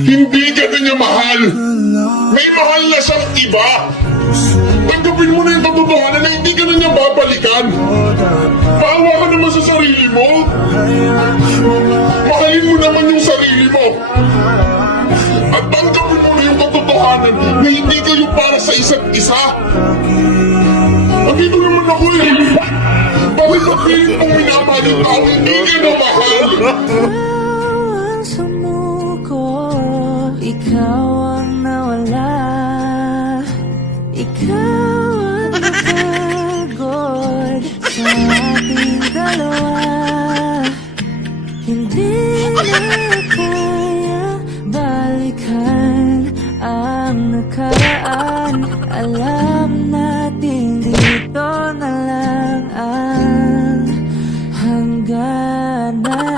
Hindi ka na niya mahal. May mahal na siyang iba. Tanggapin mo na yung katotohanan na hindi ka na niya babalikan. Maawa ka naman sa sarili mo. Mahalin mo naman yung sarili mo. At tanggapin mo na yung katotohanan na hindi kayo para sa isa't isa. Andito naman ako eh. Bakit sa piling mong minamahal yung tao, hindi ka na mahal? Ang sumuko, ikaw ang nawala. Ikaw ang napagod sa ating dalawa. Hindi na kaya balikan ang nakaraan. Alam natin dito na lang ang hangganan.